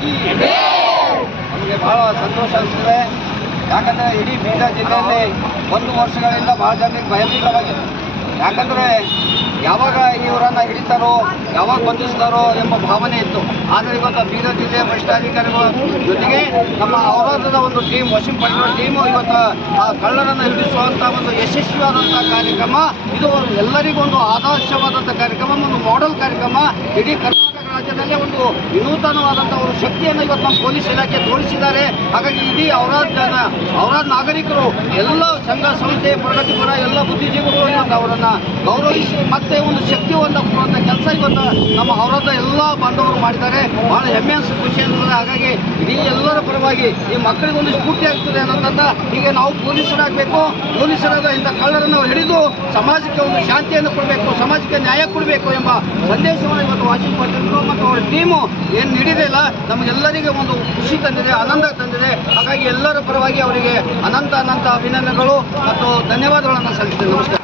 ಕಿ ನಮಗೆ ಬಹಳ ಸಂತೋಷ ಅನಿಸ್ತದೆ. ಯಾಕಂದರೆ ಇಡೀ ಬೀದರ್ ಜಿಲ್ಲೆಯಲ್ಲಿ 1 ವರ್ಷಗಳಿಂದ ಭಾಳ ಜನರಿಗೆ ಭಯಭೀತವಾಗಿದೆ. ಯಾಕಂದರೆ ಯಾವಾಗ ಇವರನ್ನು ಹಿಡಿತಾರೋ, ಯಾವಾಗ ಬಂಧಿಸ್ತಾರೋ ಎಂಬ ಭಾವನೆ ಇತ್ತು. ಆದರೆ ಇವತ್ತು ಬೀದರ್ ಜಿಲ್ಲೆಯ ಭ್ರಷ್ಟಾಧಿಕಾರಿಗಳ ಜೊತೆಗೆ ನಮ್ಮ ಔರಾದದ ಒಂದು ಟೀಮ್, ವಾಷಿಂ ಪಟ್ಟಣ ಟೀಮು ಇವತ್ತು ಆ ಕಳ್ಳರನ್ನು ಹಿಡಿಸುವಂಥ ಒಂದು ಯಶಸ್ವಿಯಾದಂಥ ಕಾರ್ಯಕ್ರಮ. ಇದು ಎಲ್ಲರಿಗೂ ಒಂದು ಆದರ್ಶವಾದಂಥ ಕಾರ್ಯಕ್ರಮ, ಒಂದು ಮಾಡೆಲ್ ಕಾರ್ಯಕ್ರಮ. ಇಡೀ ಕರ್ನಾಟಕ ರಾಜ್ಯದಲ್ಲೇ ಒಂದು ವಿನೂತನವಾದಂಥ ಒಂದು ಶಕ್ತಿಯನ್ನು ಇವತ್ತು ನಮ್ಮ ಪೊಲೀಸ್ ಇಲಾಖೆ ತೋರಿಸಿದ್ದಾರೆ. ಹಾಗಾಗಿ ಇಡೀ ಔರಾದ್ ನಾಗರಿಕರು, ಎಲ್ಲ ಸಂಘ ಸಂಸ್ಥೆ, ಪ್ರಗತಿಪರ ಎಲ್ಲ ಬುದ್ಧಿಜೀವಿಗಳು ಇವತ್ತು ಅವರನ್ನು ಗೌರವಿಸಿ ಮತ್ತೆ ಒಂದು ಶಕ್ತಿಯನ್ನು ಕೊಡುವಂಥ ಕೆಲಸ ಇವತ್ತು ನಮ್ಮ ಔರಾದ ಎಲ್ಲ ಬಾಂಧವರು ಮಾಡಿದ್ದಾರೆ. ಭಾಳ ಹೆಮ್ಮೆ ಖುಷಿ ಅನಿಸ್ತದೆ. ಹಾಗಾಗಿ ಇಡೀ ಎಲ್ಲರ ಪರವಾಗಿ ಈ ಮಕ್ಕಳಿಗೊಂದು ಸ್ಫೂರ್ತಿ ಆಗ್ತದೆ ಅನ್ನೋದನ್ನು ಹೀಗೆ ನಾವು ಪೊಲೀಸರಾಗಬೇಕು. ಪೊಲೀಸರಾದ ಇಂಥ ಕಳ್ಳರನ್ನು ಹಿಡಿದು ಸಮಾಜಕ್ಕೆ ಒಂದು ಶಾಂತಿಯನ್ನು ಕೊಡಬೇಕು, ಸಮಾಜಕ್ಕೆ ನ್ಯಾಯ ಕೊಡಬೇಕು ಎಂಬ ಸಂದೇಶವನ್ನು ಇವತ್ತು ವಾಷಿಂ ಪಟ್ಟಣ ಮತ್ತು ಅವರ ಟೀಮು ಏನು ನೀಡಿದೆಯಲ್ಲ, ನಮಗೆಲ್ಲರಿಗೆ ಒಂದು ಖುಷಿ ತಂದಿದೆ, ಆನಂದ ತಂದಿದೆ. ಹಾಗಾಗಿ ಎಲ್ಲರ ಪರವಾಗಿ ಅವರಿಗೆ ಅನಂತ ಅಭಿನಂದನೆಗಳು ಮತ್ತು ಧನ್ಯವಾದಗಳನ್ನು ಸಲ್ಲಿಸ್ತೇನೆ. ನಮಸ್ಕಾರ.